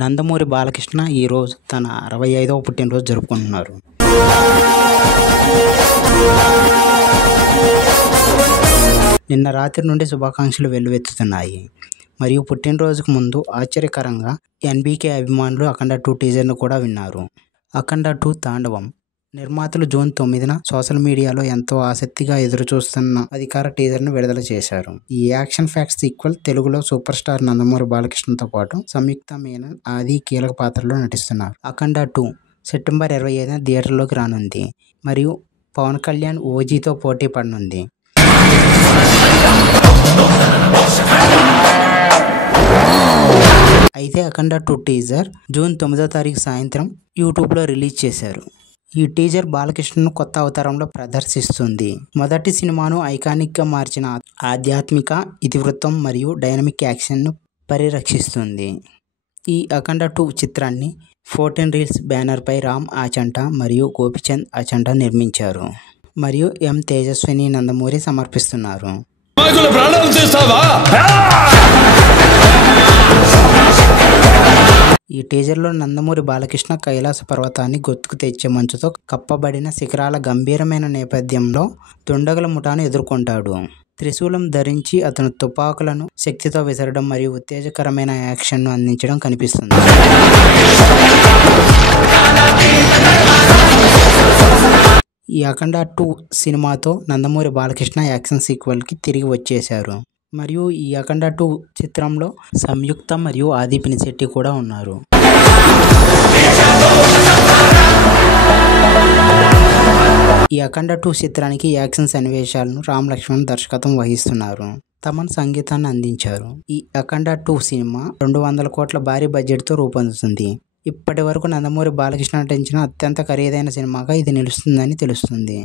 నందమూరి బాలకృష్ణ ఈరోజు తన 65వ పుట్టినరోజు జరుపుకుంటున్నారు. నిన్న రాత్రి నుండి శుభాకాంక్షలు వెల్లువెత్తుతున్నాయి. మరియు పుట్టినరోజుకు ముందు ఆశ్చర్యకరంగా ఎన్బీకే అభిమానులు అఖండ 2 టీజర్ను కూడా విన్నారు. అఖండ 2 తాండవం నిర్మాతలు జూన్ 9న సోషల్ మీడియాలో ఎంతో ఆసక్తిగా ఎదురుచూస్తున్న అధికార టీజర్ను విడుదల చేశారు. ఈ యాక్షన్ ఫ్యాక్స్ సీక్వెల్ తెలుగులో సూపర్ స్టార్ నందమూరి బాలకృష్ణతో పాటు సంయుక్త మీనన్, ఆది కీలక పాత్రలో నటిస్తున్నారు. అఖండ 2 సెప్టెంబర్ 25న థియేటర్లోకి రానుంది మరియు పవన్ కళ్యాణ్ ఓజీతో పోటీ పడనుంది. అయితే అఖండ 2 టీజర్ జూన్ 9వ తారీఖు సాయంత్రం యూట్యూబ్లో రిలీజ్ చేశారు. ఈ టీజర్ బాలకృష్ణను కొత్త అవతారంలో ప్రదర్శిస్తుంది. మొదటి సినిమాను ఐకానిక్గా మార్చిన ఆధ్యాత్మిక ఇతివృత్తం మరియు డైనమిక్ యాక్షన్ను పరిరక్షిస్తుంది. ఈ అఖండ 2 చిత్రాన్ని 14 రీల్స్ బ్యానర్పై రామ్ ఆచంట మరియు గోపిచంద్ ఆచంట నిర్మించారు మరియు ఎం తేజస్విని నందమూరి సమర్పిస్తున్నారు. ఈ టీజర్లో నందమూరి బాలకృష్ణ కైలాస పర్వతాన్ని గుర్తుకు తెచ్చే మంచుతో కప్పబడిన శిఖరాల గంభీరమైన నేపథ్యంలో దుండగుల ముఠాను ఎదుర్కొంటాడు. త్రిశూలం ధరించి అతను తుపాకులను శక్తితో విసరడం మరియు ఉత్తేజకరమైన యాక్షన్ను అందించడం కనిపిస్తుంది. ఈ అఖండ 2 సినిమాతో నందమూరి బాలకృష్ణ యాక్షన్ సీక్వెల్కి తిరిగి వచ్చేశారు మరియు ఈ అఖండ 2 చిత్రంలో సంయుక్త మరియు ఆది పినిశెట్టి కూడా ఉన్నారు. ఈ అఖండ 2 చిత్రానికి యాక్షన్ సన్నివేశాలను రామ్ లక్ష్మణ్ దర్శకత్వం వహిస్తున్నారు. తమన్ సంగీతాన్ని అందించారు. ఈ అఖండ 2 సినిమా 200 కోట్ల భారీ బడ్జెట్తో రూపొందుతుంది. ఇప్పటి వరకు నందమూరి బాలకృష్ణ నటించిన అత్యంత ఖరీదైన సినిమాగా ఇది నిలుస్తుందని తెలుస్తుంది.